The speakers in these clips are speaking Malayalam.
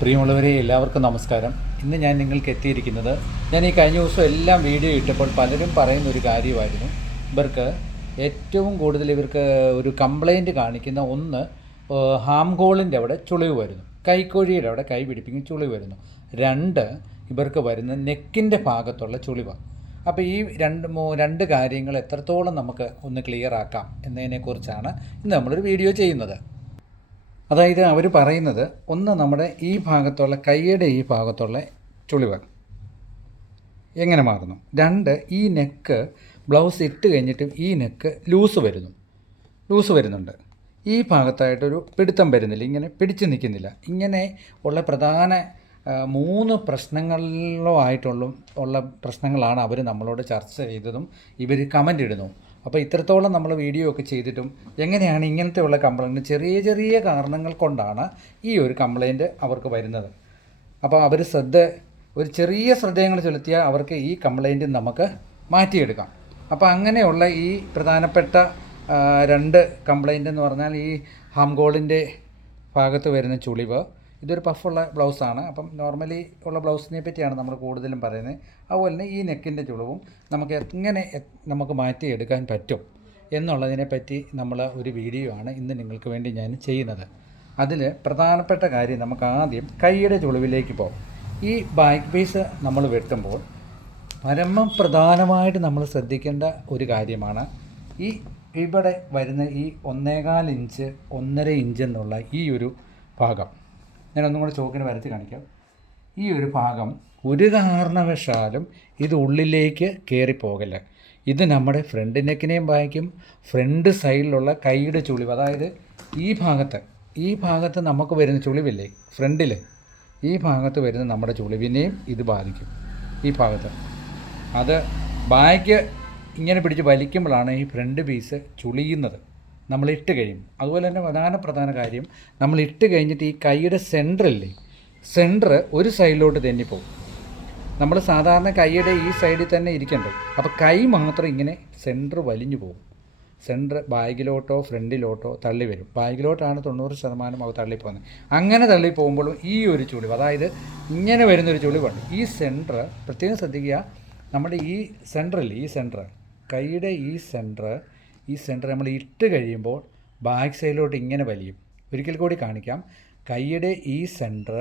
പ്രിയമുള്ളവരെ എല്ലാവർക്കും നമസ്കാരം. ഇന്ന് ഞാൻ നിങ്ങൾക്ക് എത്തിയിരിക്കുന്നത്, ഞാൻ ഈ കഴിഞ്ഞ ദിവസം എല്ലാം വീഡിയോ ഇട്ടപ്പോൾ പലരും പറയുന്ന ഒരു കാര്യമായിരുന്നു. ഇവർക്ക് ഏറ്റവും കൂടുതൽ ഒരു കംപ്ലൈൻറ്റ് കാണിക്കുന്ന ഒന്ന്, ഹാംഗോളിൻ്റെ അവിടെ ചുളിവ് വരുന്നു, കൈക്കോഴിയുടെ അവിടെ കൈ പിടിപ്പിക്കും ചുളിവ് വരുന്നു. രണ്ട്, ഇവർക്ക് വരുന്ന നെക്കിൻ്റെ ഭാഗത്തുള്ള ചുളിവാണ്. അപ്പോൾ ഈ രണ്ട് കാര്യങ്ങൾ എത്രത്തോളം നമുക്ക് ഒന്ന് ക്ലിയർ ആക്കാം എന്നതിനെക്കുറിച്ചാണ് ഇന്ന് നമ്മളൊരു വീഡിയോ ചെയ്യുന്നത്. അതായത് അവർ പറയുന്നത്, ഒന്ന് നമ്മുടെ ഈ ഭാഗത്തുള്ള കൈയുടെ ഈ ഭാഗത്തുള്ള ചുളിവ് എങ്ങനെ മാറുന്നു. രണ്ട്, ഈ നെക്ക് ബ്ലൗസ് ഇട്ട് കഴിഞ്ഞിട്ട് ഈ നെക്ക് ലൂസ് വരുന്നുണ്ട്. ഈ ഭാഗത്തായിട്ടൊരു പിടുത്തം വരുന്നില്ല, ഇങ്ങനെ പിടിച്ച് നിൽക്കുന്നില്ല. ഇങ്ങനെ ഉള്ള പ്രധാന 3 ഉള്ള പ്രശ്നങ്ങളാണ് അവർ നമ്മളോട് ചർച്ച ചെയ്തതും ഇവർ കമൻ്റ് ഇടുന്നു. അപ്പോൾ ഇത്രത്തോളം നമ്മൾ വീഡിയോ ഒക്കെ ചെയ്തിട്ടും എങ്ങനെയാണ് ഇങ്ങനത്തെ ഉള്ള കംപ്ലയിൻറ്റ്, ചെറിയ ചെറിയ കാരണങ്ങൾ കൊണ്ടാണ് ഈ ഒരു കംപ്ലയിൻറ്റ് അവർക്ക് വരുന്നത്. അപ്പോൾ അവർ ഒരു ചെറിയ ശ്രദ്ധകൾ ചെലുത്തിയാൽ അവർക്ക് ഈ കംപ്ലയിൻറ്റ് നമുക്ക് മാറ്റിയെടുക്കാം. അപ്പോൾ അങ്ങനെയുള്ള ഈ പ്രധാനപ്പെട്ട 2 കംപ്ലയിൻ്റ് എന്ന് പറഞ്ഞാൽ, ഈ ഹാംഗോളിൻ്റെ ഭാഗത്ത് വരുന്ന ചുളിവ്, ഇതൊരു പഫുള്ള ബ്ലൗസാണ്. അപ്പം നോർമലി ഉള്ള ബ്ലൗസിനെ പറ്റിയാണ് നമ്മൾ കൂടുതലും പറയുന്നത്. അതുപോലെ തന്നെ ഈ നെക്കിൻ്റെ ചുളിവും നമുക്ക് മാറ്റിയെടുക്കാൻ പറ്റും എന്നുള്ളതിനെ പറ്റി നമ്മൾ ഒരു വീഡിയോ ആണ് ഇന്ന് നിങ്ങൾക്ക് വേണ്ടി ഞാൻ ചെയ്യുന്നത്. അതിൽ പ്രധാനപ്പെട്ട കാര്യം, നമുക്ക് ആദ്യം കൈയുടെ ചുളിവിലേക്ക് പോകും. ഈ ബാക്ക് പീസ് നമ്മൾ വെട്ടുമ്പോൾ പരമപ്രധാനമായിട്ട് നമ്മൾ ശ്രദ്ധിക്കേണ്ട ഒരു കാര്യമാണ്, ഇവിടെ വരുന്ന ഈ 1.25 ഇഞ്ച് 1.5 ഇഞ്ച് എന്നുള്ള ഈ ഒരു ഭാഗം. ഞാനൊന്നും കൂടെ ചോക്കിന് വരച്ച് കാണിക്കാം. ഈ ഒരു ഭാഗം ഒരു കാരണവശാലും ഇത് ഉള്ളിലേക്ക് കയറിപ്പോകല്ല. ഇത് നമ്മുടെ ഫ്രണ്ട് നെക്കിനെയും ബാധിക്കും. ഫ്രണ്ട് സൈഡിലുള്ള കൈയുടെ ചുളിവ്, അതായത് ഈ ഭാഗത്ത് നമുക്ക് വരുന്ന ചുളിവില്ലേ ഫ്രണ്ടിൽ, ഈ ഭാഗത്ത് വരുന്ന നമ്മുടെ ചുളിവിനെയും ഇത് ബാധിക്കും. ഈ ഭാഗത്ത് അത് ബാക്ക് ഇങ്ങനെ പിടിച്ച് വലിക്കുമ്പോഴാണ് ഈ ഫ്രണ്ട് പീസ് ചുളിയുന്നത് നമ്മൾ ഇട്ട് കഴിയും. അതുപോലെ തന്നെ പ്രധാന കാര്യം, നമ്മൾ ഇട്ട് കഴിഞ്ഞിട്ട് ഈ കൈയുടെ സെൻറ്റർ ഒരു സൈഡിലോട്ട് തെന്നിപ്പോവും. നമ്മൾ സാധാരണ കൈയുടെ ഈ സൈഡിൽ തന്നെ ഇരിക്കണ്ടേ, അപ്പോൾ കൈ മാത്രം ഇങ്ങനെ സെൻറ്റർ വലിഞ്ഞു പോകും. സെൻറ്റർ ബാഗിലോട്ടോ ഫ്രണ്ടിലോട്ടോ തള്ളി വരും. ബാഗിലോട്ടാണ് 90% അത് തള്ളിപ്പോകുന്നത്. അങ്ങനെ തള്ളിപ്പോകുമ്പോഴും ഈ ഒരു ചുളിവ്, അതായത് ഇങ്ങനെ വരുന്നൊരു ചുളിവുണ്ട്. ഈ സെൻറ്റർ പ്രത്യേകം ശ്രദ്ധിക്കുക. നമ്മുടെ ഈ സെൻറ്റർ കൈയുടെ ഈ സെൻറ്റർ നമ്മൾ ഇട്ട് കഴിയുമ്പോൾ ബാക്ക് സൈഡിലോട്ട് ഇങ്ങനെ വലിയും. ഒരിക്കൽ കൂടി കാണിക്കാം. കൈയുടെ ഈ സെൻറ്റർ,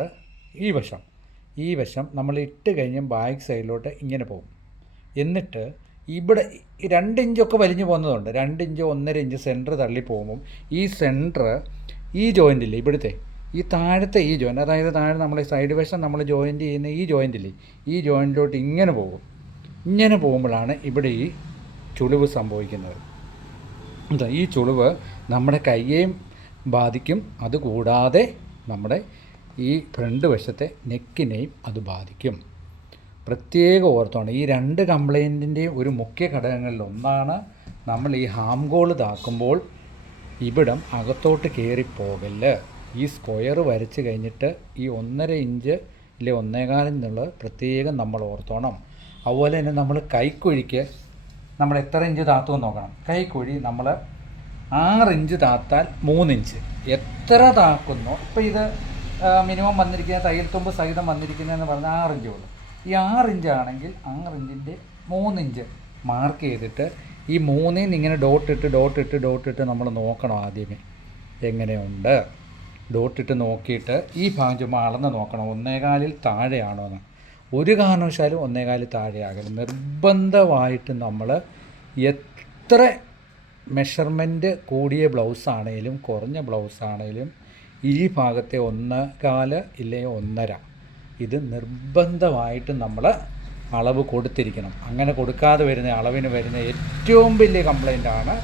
ഈ വശം നമ്മൾ ഇട്ട് കഴിഞ്ഞ് ബാക്ക് സൈഡിലോട്ട് ഇങ്ങനെ പോകും. എന്നിട്ട് ഇവിടെ 2 ഇഞ്ചൊക്കെ വലിഞ്ഞു പോകുന്നതുണ്ട്. 2 ഇഞ്ച് 1.5 ഇഞ്ച് സെൻറ്റർ തള്ളി പോകുമ്പം ഈ സെൻറ്റർ, ഈ ജോയിൻറ്റില്ലേ ഇവിടുത്തെ ഈ താഴത്തെ ഈ ജോയിൻറ്റ്, അതായത് താഴെ നമ്മൾ സൈഡ് വശം നമ്മൾ ജോയിൻറ്റ് ചെയ്യുന്ന ഈ ജോയിൻറ്റില്ലേ, ഈ ജോയിൻറ്റിലോട്ട് ഇങ്ങനെ പോകും. ഇങ്ങനെ പോകുമ്പോഴാണ് ഇവിടെ ഈ ചുളിവ് സംഭവിക്കുന്നത്. ഈ ചുളിവ് നമ്മുടെ കൈയെയും ബാധിക്കും. അതുകൂടാതെ നമ്മുടെ ഈ ഫ്രണ്ട് വശത്തെ നെക്കിനെയും അത് ബാധിക്കും. പ്രത്യേകം ഓർത്തോണം, ഈ 2 കംപ്ലയിൻറ്റിൻ്റെയും ഒരു മുഖ്യ ഘടകങ്ങളിലൊന്നാണ് നമ്മൾ ഈ ഹാംഗോൾ താക്കുമ്പോൾ ഇവിടം അകത്തോട്ട് കയറിപ്പോകല്. ഈ സ്ക്വയർ വരച്ച് കഴിഞ്ഞിട്ട് ഈ 1.5 ഇഞ്ച് ഇല്ലെ 1.25 എന്നുള്ളത് പ്രത്യേകം നമ്മൾ ഓർത്തോണം. അതുപോലെ തന്നെ നമ്മൾ കൈക്കുഴിക്ക് നമ്മൾ എത്ര ഇഞ്ച് താത്തുമെന്ന് നോക്കണം. കൈക്കുഴി നമ്മൾ 6 ഇഞ്ച് താത്താൽ 3 ഇഞ്ച് എത്ര താക്കുന്നോ, ഇപ്പോൾ ഇത് മിനിമം വന്നിരിക്കുന്ന തയ്യൽ തുമ്പ് സഹിതം വന്നിരിക്കുന്നതെന്ന് പറഞ്ഞാൽ 6 ഇഞ്ചേ ഉള്ളൂ. ഈ 6 ഇഞ്ചാണെങ്കിൽ 6 ഇഞ്ചിൻ്റെ 3 ഇഞ്ച് മാർക്ക് ചെയ്തിട്ട് ഈ 3 ഇങ്ങനെ ഡോട്ടിട്ട് നമ്മൾ നോക്കണം. ആദ്യമേ എങ്ങനെയുണ്ട് ഡോട്ടിട്ട് നോക്കിയിട്ട് ഈ ഭാഗം ചുമ്മാ അളന്ന് നോക്കണം, 1.25 താഴെയാണോ എന്ന്. ഒരു കാരണവശാലും 1.25 താഴെയാകരുത്. നിർബന്ധമായിട്ട് നമ്മൾ എത്ര മെഷർമെൻറ്റ് കൂടിയ ബ്ലൗസാണേലും കുറഞ്ഞ ബ്ലൗസാണേലും ഈ ഭാഗത്തെ 1.25 ഇല്ലെങ്കിൽ 1.5 ഇത് നിർബന്ധമായിട്ടും നമ്മൾ അളവ് കൊടുത്തിരിക്കണം. അങ്ങനെ കൊടുക്കാതെ വരുന്ന അളവിന് വരുന്ന ഏറ്റവും വലിയ കംപ്ലയിൻ്റാണ്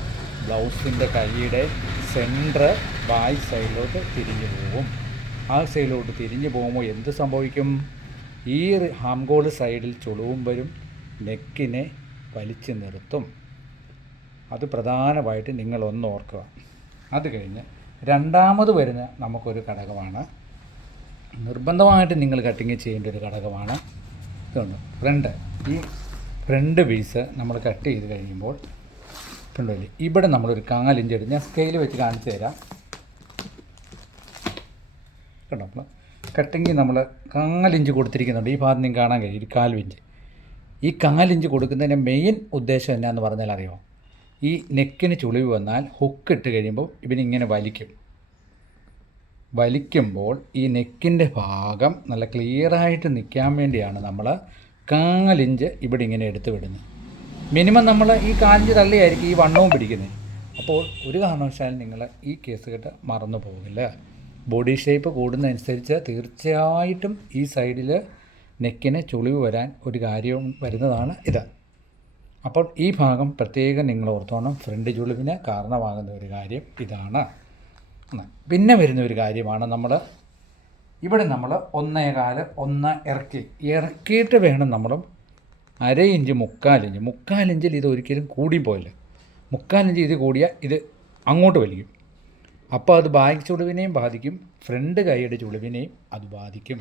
ബ്ലൗസിൻ്റെ കൈയുടെ സെൻറ്റർ ബാക്ക് സൈഡിലോട്ട് തിരിഞ്ഞു പോകും. ആ സൈഡിലോട്ട് തിരിഞ്ഞു പോകുമ്പോൾ എന്ത് സംഭവിക്കും? ഈ ഹാംഗോൾ സൈഡിൽ ചുളിവും വരും, നെക്കിനെ വലിച്ചു നിർത്തും. അത് പ്രധാനമായിട്ട് നിങ്ങളൊന്ന് ഓർക്കുക. അത് കഴിഞ്ഞ് രണ്ടാമത് വരുന്ന നമുക്കൊരു ഘടകമാണ്, നിർബന്ധമായിട്ട് നിങ്ങൾ കട്ടിങ് ചെയ്യേണ്ട ഒരു ഘടകമാണ് ഇതുണ്ട്. ഈ ഫ്രണ്ട് പീസ് നമ്മൾ കട്ട് ചെയ്ത് കഴിയുമ്പോൾ കണ്ടില്ലേ, ഇവിടെ നമ്മളൊരു 4 ഇഞ്ച് എടുത്ത് ഞാൻ സ്കെയിൽ വെച്ച് കാണിച്ചു തരാം. കണ്ടോ, കട്ടിങ് നമ്മൾ 4 ഇഞ്ച് കൊടുത്തിരിക്കുന്നുണ്ട്. ഈ ഭാഗത്ത് നിങ്ങൾക്ക് കാണാൻ കഴിയും 1/4 ഇഞ്ച്. ഈ 4 ഇഞ്ച് കൊടുക്കുന്നതിൻ്റെ മെയിൻ ഉദ്ദേശം എന്നാന്ന് പറഞ്ഞാൽ അറിയാമോ? ഈ നെക്കിന് ചുളിവ് വന്നാൽ ഹുക്ക് ഇട്ട് കഴിയുമ്പോൾ ഇവനിങ്ങനെ വലിക്കുമ്പോൾ ഈ നെക്കിൻ്റെ ഭാഗം നല്ല ക്ലിയറായിട്ട് നിൽക്കാൻ വേണ്ടിയാണ് നമ്മൾ 4 ഇഞ്ച് ഇവിടെ ഇങ്ങനെ എടുത്ത് വിടുന്നത്. മിനിമം നമ്മൾ ഈ 4 ഇഞ്ച് തള്ളിയായിരിക്കും ഈ വണ്ണവും പിടിക്കുന്നത്. അപ്പോൾ ഒരു കാരണവശാലും നിങ്ങൾ ഈ കേസ് കേട്ട് മറന്നു പോകില്ല. ബോഡി ഷേപ്പ് കൂടുന്നതനുസരിച്ച് തീർച്ചയായിട്ടും ഈ സൈഡിൽ നെക്കിന് ചുളിവ് വരാൻ ഒരു കാര്യവും വരുന്നതാണ് ഇത്. അപ്പോൾ ഈ ഭാഗം പ്രത്യേകം നിങ്ങൾ ഓർത്തോണം. ഫ്രണ്ട് ചുളിവിന് കാരണമാകുന്ന ഒരു കാര്യം ഇതാണ്. പിന്നെ വരുന്ന ഒരു കാര്യമാണ് ഇവിടെ നമ്മൾ 1.25 ഇറക്കിയിട്ട് വേണം നമ്മൾ 1/2 ഇഞ്ച് 3/4 ഇഞ്ചിൽ ഇത് ഒരിക്കലും കൂടിപ്പോയില്ല. 3/4 ഇഞ്ച് ഇത് കൂടിയാൽ ഇത് അങ്ങോട്ട് വലിക്കും. അപ്പോൾ അത് ബാക്ക് ചുളിവിനെയും ബാധിക്കും, ഫ്രണ്ട് കൈയുടെ ചുളിവിനെയും അത് ബാധിക്കും.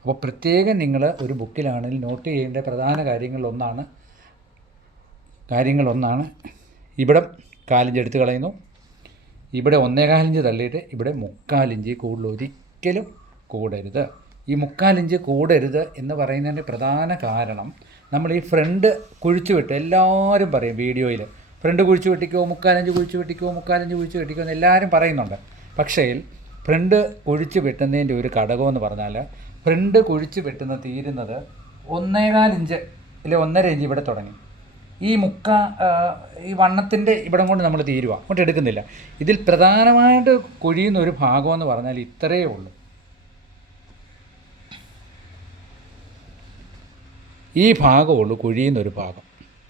അപ്പോൾ പ്രത്യേകം നിങ്ങൾ ഒരു ബുക്കിലാണെങ്കിൽ നോട്ട് ചെയ്യേണ്ട പ്രധാന കാര്യങ്ങളിലൊന്നാണ് ഇവിടെ 4 ഇഞ്ച് എടുത്ത് കളയുന്നു. ഇവിടെ 1.25 ഇഞ്ച് തള്ളിയിട്ട് ഇവിടെ 3/4 ഇഞ്ച് കൂടുതൽ ഒരിക്കലും കൂടരുത്. ഈ 3/4 ഇഞ്ച് കൂടരുത് എന്ന് പറയുന്നതിൻ്റെ പ്രധാന കാരണം നമ്മൾ ഈ ഫ്രണ്ട് കുഴിച്ചു വിട്ട് എല്ലാവരും പറയും വീഡിയോയിൽ ഫ്രണ്ട് കുഴിച്ചു വെട്ടിക്കോ, 3/4 ഇഞ്ച് കുഴിച്ചു വെട്ടിക്കോ, 3/4 ഇഞ്ച് കുഴിച്ചു വെട്ടിക്കോ എന്ന് എല്ലാവരും പറയുന്നുണ്ട്. പക്ഷേ ഫ്രണ്ട് കുഴിച്ച് വെട്ടുന്നതിൻ്റെ ഒരു ഘടകമെന്ന് പറഞ്ഞാൽ ഫ്രണ്ട് കുഴിച്ച് വെട്ടുന്ന തീരുന്നത് 1.25 ഇഞ്ച് ഇല്ല 1.5 ഇഞ്ച് ഇവിടെ തുടങ്ങി ഈ വണ്ണത്തിൻ്റെ ഇവിടം കൊണ്ട് നമ്മൾ തീരുക, അങ്ങോട്ട് എടുക്കുന്നില്ല. ഇതിൽ പ്രധാനമായിട്ട് കുഴിയുന്ന ഒരു ഭാഗമെന്ന് പറഞ്ഞാൽ ഇത്രയേ ഉള്ളൂ. ഈ ഭാഗമുള്ളൂ കുഴിയുന്നൊരു ഭാഗം.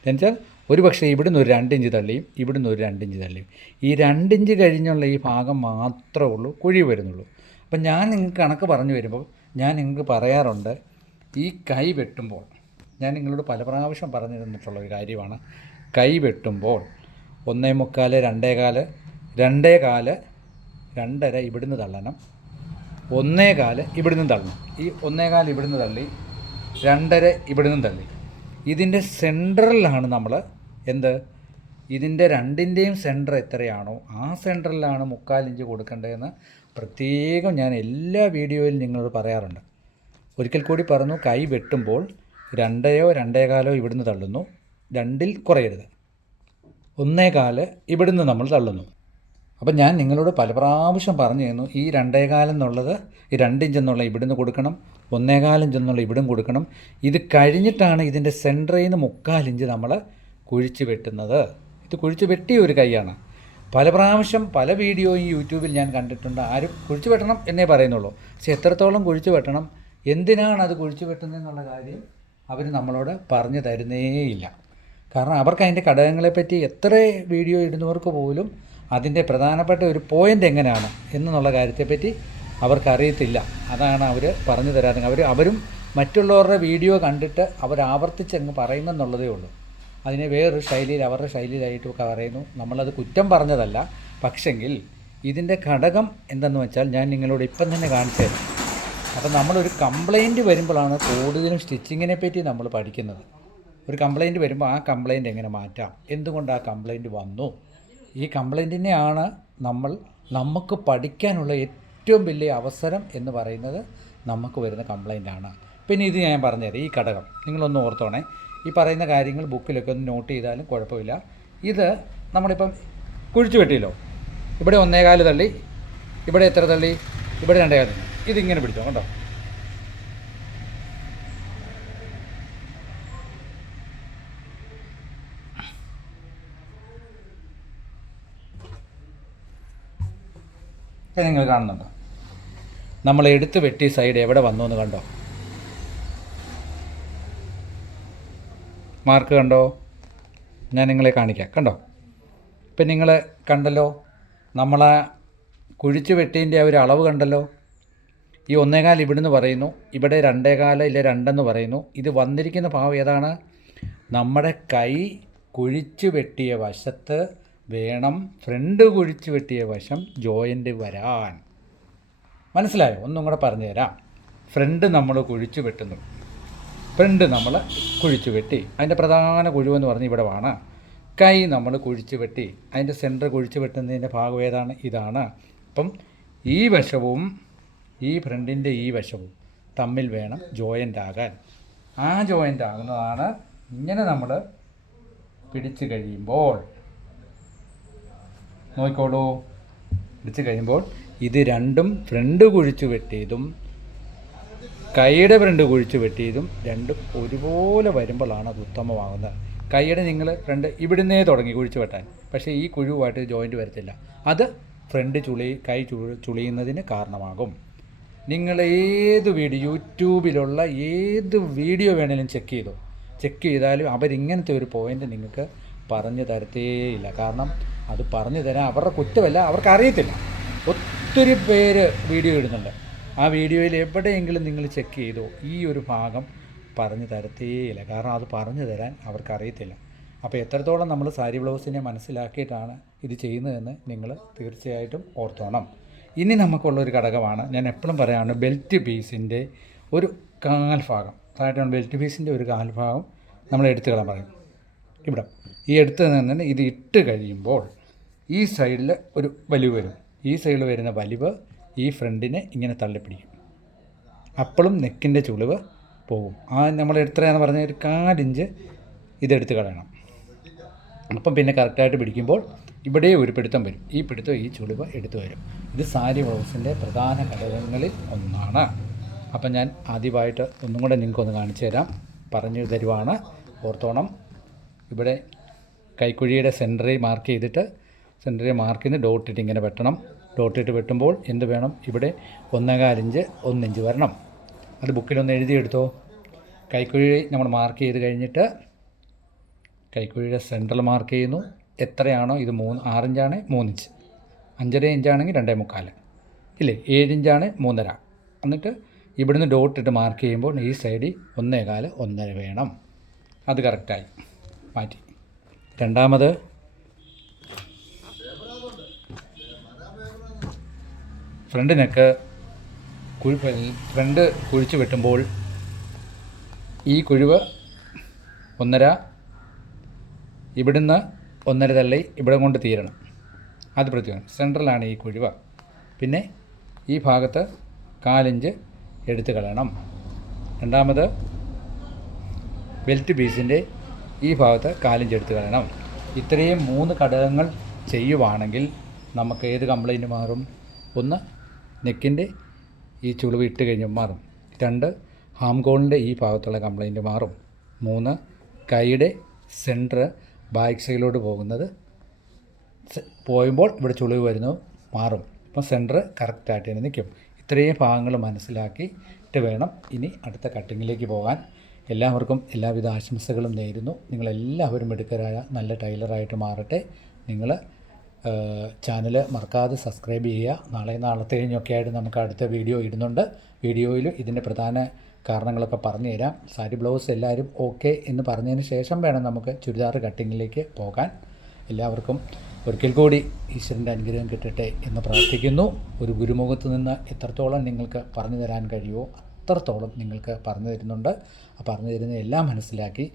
എന്നുവെച്ചാൽ ഒരു പക്ഷേ ഇവിടുന്ന് ഒരു 2 ഇഞ്ച് തള്ളിയും ഇവിടുന്ന് ഒരു 2 ഇഞ്ച് തള്ളിയും ഈ 2 ഇഞ്ച് കഴിഞ്ഞുള്ള ഈ ഭാഗം മാത്രമേ ഉള്ളൂ കുഴി വരുന്നുള്ളൂ. അപ്പം ഞാൻ നിങ്ങൾക്ക് കണക്ക് പറഞ്ഞു വരുമ്പോൾ ഞാൻ നിങ്ങൾക്ക് പറയാറുണ്ട്, ഈ കൈ വെട്ടുമ്പോൾ ഞാൻ നിങ്ങളോട് പല പ്രാവശ്യം പറഞ്ഞു തന്നിട്ടുള്ള ഒരു കാര്യമാണ്. കൈ വെട്ടുമ്പോൾ 1.25, 2.25, 2.25, 2.5 ഇവിടുന്ന് തള്ളണം, 1.25 ഇവിടുന്ന് തള്ളണം. ഈ 1.25 ഇവിടുന്ന് തള്ളി, 2.5 ഇവിടുന്ന് തള്ളി. ഇതിൻ്റെ സെൻട്രലിലാണ് നമ്മൾ ഇതിൻ്റെ രണ്ടിൻ്റെയും സെൻറ്റർ എത്രയാണോ ആ സെൻറ്ററിലാണ് 3/4 ഇഞ്ച് കൊടുക്കേണ്ടതെന്ന് പ്രത്യേകം ഞാൻ എല്ലാ വീഡിയോയിലും നിങ്ങളോട് പറയാറുണ്ട്. ഒരിക്കൽ കൂടി പറഞ്ഞു, കൈ വെട്ടുമ്പോൾ 2 2.25 ഇവിടുന്ന് തള്ളുന്നു, 2-ൽ കുറയരുത്, 1.25 ഇവിടുന്ന് നമ്മൾ തള്ളുന്നു. അപ്പം ഞാൻ നിങ്ങളോട് പല പ്രാവശ്യം പറഞ്ഞു തന്നു, ഈ 2.25 എന്നുള്ളത് ഈ 2 ഇഞ്ച് എന്നുള്ള ഇവിടുന്ന് കൊടുക്കണം, 1.25 ഇഞ്ച് എന്നുള്ള ഇവിടും കൊടുക്കണം. ഇത് കഴിഞ്ഞിട്ടാണ് ഇതിൻ്റെ സെൻറ്ററിൽ നിന്ന് 3/4 ഇഞ്ച് നമ്മൾ കുഴിച്ച് വെട്ടുന്നത്. ഇത് കുഴിച്ച് വെട്ടിയ ഒരു കൈയാണ്. പല പ്രാവശ്യം പല വീഡിയോയും യൂട്യൂബിൽ ഞാൻ കണ്ടിട്ടുണ്ട്. ആരും കുഴിച്ച് വെട്ടണം എന്നേ പറയുന്നുള്ളൂ. പക്ഷെ എത്രത്തോളം കുഴിച്ച് വെട്ടണം, എന്തിനാണ് അത് കുഴിച്ച് വെട്ടുന്നതെന്നുള്ള കാര്യം അവർ നമ്മളോട് പറഞ്ഞു തരുന്നേയില്ല. കാരണം അവർക്ക് അതിൻ്റെ ഘടകങ്ങളെപ്പറ്റി എത്ര വീഡിയോ ഇടുന്നവർക്ക് പോലും അതിൻ്റെ പ്രധാനപ്പെട്ട ഒരു പോയിൻ്റ് എങ്ങനെയാണ് എന്നുള്ള കാര്യത്തെപ്പറ്റി അവർക്കറിയത്തില്ല. അതാണ് അവർ പറഞ്ഞു തരാറ്. അവരും മറ്റുള്ളവരുടെ വീഡിയോ കണ്ടിട്ട് അവർ ആവർത്തിച്ചങ്ങ് പറയുന്നെന്നുള്ളതേ ഉള്ളൂ. അതിനെ വേറൊരു ശൈലിയിൽ അവരുടെ ശൈലിയിലായിട്ടൊക്കെ പറയുന്നു. നമ്മളത് കുറ്റം പറഞ്ഞതല്ല. പക്ഷെങ്കിൽ ഇതിൻ്റെ ഘടകം എന്തെന്ന് വെച്ചാൽ ഞാൻ നിങ്ങളോട് ഇപ്പം തന്നെ കാണിച്ചു തരാം. അപ്പം നമ്മളൊരു കംപ്ലൈൻറ്റ് വരുമ്പോഴാണ് കൂടുതലും സ്റ്റിച്ചിങ്ങിനെ പറ്റി നമ്മൾ പഠിക്കുന്നത്. ഒരു കംപ്ലൈൻറ്റ് വരുമ്പോൾ ആ കംപ്ലൈൻറ്റ് എങ്ങനെ മാറ്റാം, എന്തുകൊണ്ട് ആ കംപ്ലൈൻറ്റ് വന്നു, ഈ കംപ്ലൈൻറ്റിനെയാണ് നമുക്ക് പഠിക്കാനുള്ള ഏറ്റവും വലിയ അവസരം എന്ന് പറയുന്നത് നമുക്ക് വരുന്ന കംപ്ലൈൻറ്റാണ്. പിന്നെ ഇത് ഞാൻ പറഞ്ഞുതരാം, ഈ ഘടകം നിങ്ങളൊന്ന് ഓർത്തോണേ. ഈ പറയുന്ന കാര്യങ്ങൾ ബുക്കിലൊക്കെ ഒന്ന് നോട്ട് ചെയ്താലും കുഴപ്പമില്ല. ഇത് നമ്മളിപ്പം കുഴിച്ചു വെട്ടിയല്ലോ, ഇവിടെ 1.25 തള്ളി, ഇവിടെ എത്ര തള്ളി, ഇവിടെ 2.25 തള്ളി. ഇതിങ്ങനെ പിടിച്ചോ കേട്ടോ. നിങ്ങൾ കാണുന്നുണ്ടോ? നമ്മൾ എടുത്ത് വെട്ടിയ സൈഡ് എവിടെ വന്നു എന്ന് കണ്ടോ? മാർക്ക് കണ്ടോ? ഞാൻ നിങ്ങളെ കാണിക്കാം. കണ്ടോ? ഇപ്പം നിങ്ങൾ കണ്ടല്ലോ, നമ്മളെ കുഴിച്ച് വെട്ടീൻ്റെ ഒരു അളവ് കണ്ടല്ലോ. ഈ 1.25 ഇവിടുന്ന് പറയുന്നു, ഇവിടെ 2.25 ഇല്ല 2 പറയുന്നു. ഇത് വന്നിരിക്കുന്ന ഭാഗം ഏതാണ്? നമ്മുടെ കൈ കുഴിച്ച് വെട്ടിയ വശത്ത് വേണം ഫ്രണ്ട് കുഴിച്ച് വെട്ടിയ വശം ജോയിൻ്റ് വരാൻ. മനസ്സിലായോ? ഒന്നും കൂടെ പറഞ്ഞു തരാം. ഫ്രണ്ട് നമ്മൾ കുഴിച്ച് വെട്ടുന്നു, ഫ്രണ്ട് നമ്മൾ കുഴിച്ച് വെട്ടി, അതിൻ്റെ പ്രധാന കുഴിവെന്ന് പറഞ്ഞ് ഇവിടെ വേണം. കൈ നമ്മൾ കുഴിച്ച് വെട്ടി, അതിൻ്റെ സെൻറ്റർ കുഴിച്ച് വെട്ടുന്നതിൻ്റെ ഭാഗം ഏതാണ്? ഇതാണ്. അപ്പം ഈ വശവും ഈ ഫ്രണ്ടിൻ്റെ ഈ വശവും തമ്മിൽ വേണം ജോയിൻ്റ് ആകാൻ. ആ ജോയിൻ്റ് ആകുന്നതാണ് ഇങ്ങനെ നമ്മൾ പിടിച്ച് കഴിയുമ്പോൾ. നോക്കിക്കോളൂ, പിടിച്ച് കഴിയുമ്പോൾ ഇത് രണ്ടും ഫ്രണ്ട് കുഴിച്ച് വെട്ടിയതും കൈയുടെ ഫ്രണ്ട് കുഴിച്ച് വെട്ടിയതും രണ്ടും ഒരുപോലെ വരുമ്പോഴാണ് അത് ഉത്തമമാകുന്നത്. കൈയുടെ നിങ്ങൾ ഫ്രണ്ട് ഇവിടുന്നേ തുടങ്ങി കുഴിച്ച് വെട്ടാൻ, പക്ഷേ ഈ കുഴിവുമായിട്ട് ജോയിൻ്റ് വരത്തില്ല. അത് ഫ്രണ്ട് കൈ ചുളിയുന്നതിന് കാരണമാകും. നിങ്ങൾ ഏത് വീഡിയോ, യൂട്യൂബിലുള്ള ഏത് വീഡിയോ വേണേലും ചെക്ക് ചെയ്താലും അവരിങ്ങനത്തെ ഒരു പോയിൻ്റ് നിങ്ങൾക്ക് പറഞ്ഞു തരത്തേയില്ല. കാരണം അത് പറഞ്ഞു തരാൻ അവരുടെ കുറ്റമല്ല, അവർക്കറിയത്തില്ല. ഒത്തിരി പേര് വീഡിയോ ഇടുന്നുണ്ട്. ആ വീഡിയോയിൽ എവിടെയെങ്കിലും നിങ്ങൾ ചെക്ക് ചെയ്തോ, ഈ ഒരു ഭാഗം പറഞ്ഞു തരത്തേയില്ല. കാരണം അത് പറഞ്ഞു തരാൻ അവർക്കറിയത്തില്ല. അപ്പോൾ എത്രത്തോളം നമ്മൾ സാരി ബ്ലൗസിനെ മനസ്സിലാക്കിയിട്ടാണ് ഇത് ചെയ്യുന്നതെന്ന് നിങ്ങൾ തീർച്ചയായിട്ടും ഓർത്തോണം. ഇനി നമുക്കുള്ളൊരു ഘടകമാണ്, ഞാൻ എപ്പോഴും പറയുകയാണ്, ബെൽറ്റ് പീസിൻ്റെ ഒരു കാൽഭാഗം. അതായിട്ടാണ് ബെൽറ്റ് പീസിൻ്റെ ഒരു കാൽഭാഗം നമ്മൾ എടുത്തു കളയാൻ പറയും. ഇവിടെ ഈ എടുത്ത് നിന്ന് ഇത് ഇട്ട് കഴിയുമ്പോൾ ഈ സൈഡിൽ ഒരു വലിവ് വരും. ഈ സൈഡിൽ വരുന്ന വലിവ് ഈ ഫ്രണ്ടിനെ ഇങ്ങനെ തള്ളിപ്പിടിക്കും. അപ്പോഴും നെക്കിൻ്റെ ചുളിവ് പോകും. നമ്മൾ എത്രയാണെന്ന് പറഞ്ഞാൽ ഒരു 4 ഇഞ്ച് ഇതെടുത്ത് കളയണം. അപ്പം പിന്നെ കറക്റ്റായിട്ട് പിടിക്കുമ്പോൾ ഇവിടെ ഒരു പിടുത്തം വരും. ഈ പിടുത്തം ഈ ചുളിവ് എടുത്തു വരും. ഇത് സാരി ബ്ലൗസിൻ്റെ പ്രധാന ഘടകങ്ങളിൽ ഒന്നാണ്. അപ്പം ഞാൻ ആദ്യമായിട്ട് ഒന്നും കൂടെ നിങ്ങൾക്കൊന്ന് കാണിച്ചു തരാം, പറഞ്ഞു തരുവാണ്, ഓർത്തോണം. ഇവിടെ കൈക്കുഴിയുടെ സെൻറ്ററിൽ മാർക്ക് ചെയ്തിട്ട് ഡോട്ടിട്ട് ഇങ്ങനെ വെട്ടണം. ഡോട്ടിട്ട് വെട്ടുമ്പോൾ എന്ത് വേണം, ഇവിടെ 1.25 ഇഞ്ച് 1 ഇഞ്ച് വരണം. അത് ബുക്കിലൊന്ന് എഴുതിയെടുത്തോ. കൈക്കുഴി നമ്മൾ മാർക്ക് ചെയ്ത് കഴിഞ്ഞിട്ട് കൈക്കുഴിയുടെ സെൻട്രൽ മാർക്ക് ചെയ്യുന്നു. എത്രയാണോ ഇത് 6 ഇഞ്ചാണ് 3 ഇഞ്ച്, 5.5 ഇഞ്ചാണെങ്കിൽ 2.25 ഇല്ലേ, 7 ഇഞ്ചാണ് 3.5. എന്നിട്ട് ഇവിടുന്ന് ഡോട്ടിട്ട് മാർക്ക് ചെയ്യുമ്പോൾ ഈ സൈഡിൽ 1.25 1.5 വേണം. അത് കറക്റ്റായി മാറ്റി. രണ്ടാമത് ഫ്രണ്ട് നെക്ക് ഫ്രണ്ട് കുഴിച്ച് വെട്ടുമ്പോൾ ഈ കുഴിവ് 1.5, ഇവിടുന്ന് 1.5 തള്ളി ഇവിടെ കൊണ്ട് തീരണം. അത് പ്രത്യേകം സെൻട്രലാണ് ഈ കുഴിവ്. പിന്നെ ഈ ഭാഗത്ത് 4 ഇഞ്ച് എടുത്ത് കളയണം. രണ്ടാമത് ബെൽറ്റ് പീസിൻ്റെ ഈ ഭാഗത്ത് 4 ഇഞ്ച് എടുത്ത് കളയണം. ഇത്രയും 3 ഘടകങ്ങൾ ചെയ്യുവാണെങ്കിൽ നമുക്ക് ഏത് കംപ്ലൈൻറ്റ് മാറും? 1, നെക്കിൻ്റെ ഈ ചുളിവ് ഇട്ട് കഴിഞ്ഞാൽ മാറും. 2, ഹാംകോളിൻ്റെ ഈ ഭാഗത്തുള്ള കംപ്ലൈൻറ്റ് മാറും. 3, കൈയുടെ സെൻറ്റർ ബാക്ക് സൈഡിലോട്ട് പോയുമ്പോൾ ഇവിടെ ചുളിവ് വരുന്നു മാറും. അപ്പം സെൻറ്റർ കറക്റ്റായിട്ട് തന്നെ നിൽക്കും. ഇത്രയും ഭാഗങ്ങൾ മനസ്സിലാക്കിയിട്ട് വേണം ഇനി അടുത്ത കട്ടിങ്ങിലേക്ക് പോകാൻ. എല്ലാവർക്കും എല്ലാവിധ ആശംസകളും നേരുന്നു. നിങ്ങളെല്ലാവരും മിടുക്കരായ നല്ല ടൈലറായിട്ട് മാറട്ടെ. നിങ്ങൾ ചാനൽ മറക്കാതെ സബ്സ്ക്രൈബ് ചെയ്യുക. നാളത്തെ കഴിഞ്ഞൊക്കെ ആയിട്ട് നമുക്ക് അടുത്ത വീഡിയോ ഇടുന്നുണ്ട്. വീഡിയോയിൽ ഇതിൻ്റെ പ്രധാന കാരണങ്ങളൊക്കെ പറഞ്ഞു തരാം. സാരി ബ്ലൗസ് എല്ലാവരും ഓക്കെ എന്ന് പറഞ്ഞതിന് ശേഷം വേണം നമുക്ക് ചുരിദാർ കട്ടിങ്ങിലേക്ക് പോകാൻ. എല്ലാവർക്കും ഒരിക്കൽ കൂടി ഈശ്വരൻ്റെ അനുഗ്രഹം കിട്ടട്ടെ എന്ന് പ്രാർത്ഥിക്കുന്നു. ഒരു ഗുരുമുഖത്ത് നിന്ന് എത്രത്തോളം നിങ്ങൾക്ക് പറഞ്ഞു തരാൻ കഴിയുമോ അത്രത്തോളം നിങ്ങൾക്ക് പറഞ്ഞു തരുന്നുണ്ട്. ആ പറഞ്ഞു തരുന്ന എല്ലാം മനസ്സിലാക്കി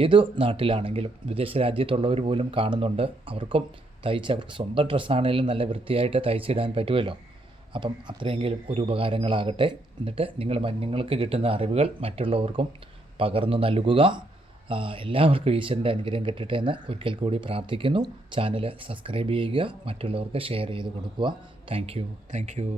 ഏത് നാട്ടിലാണെങ്കിലും വിദേശ രാജ്യത്തുള്ളവർ പോലും കാണുന്നുണ്ട്. അവർക്കും അവർക്ക് സ്വന്തം ഡ്രസ്സാണെങ്കിലും നല്ല വൃത്തിയായിട്ട് തയ്ച്ചിടാൻ പറ്റുമല്ലോ. അപ്പം അത്രയെങ്കിലും ഒരു ഉപകാരങ്ങളാകട്ടെ. എന്നിട്ട് നിങ്ങൾക്ക് കിട്ടുന്ന അറിവുകൾ മറ്റുള്ളവർക്കും പകർന്നു നൽകുക. എല്ലാവർക്കും ഈശ്വരൻ്റെ അനുഗ്രഹം കിട്ടട്ടെ എന്ന് ഒരിക്കൽ കൂടി പ്രാർത്ഥിക്കുന്നു. ചാനൽ സബ്സ്ക്രൈബ് ചെയ്യുക, മറ്റുള്ളവർക്ക് ഷെയർ ചെയ്ത് കൊടുക്കുക. Thank you.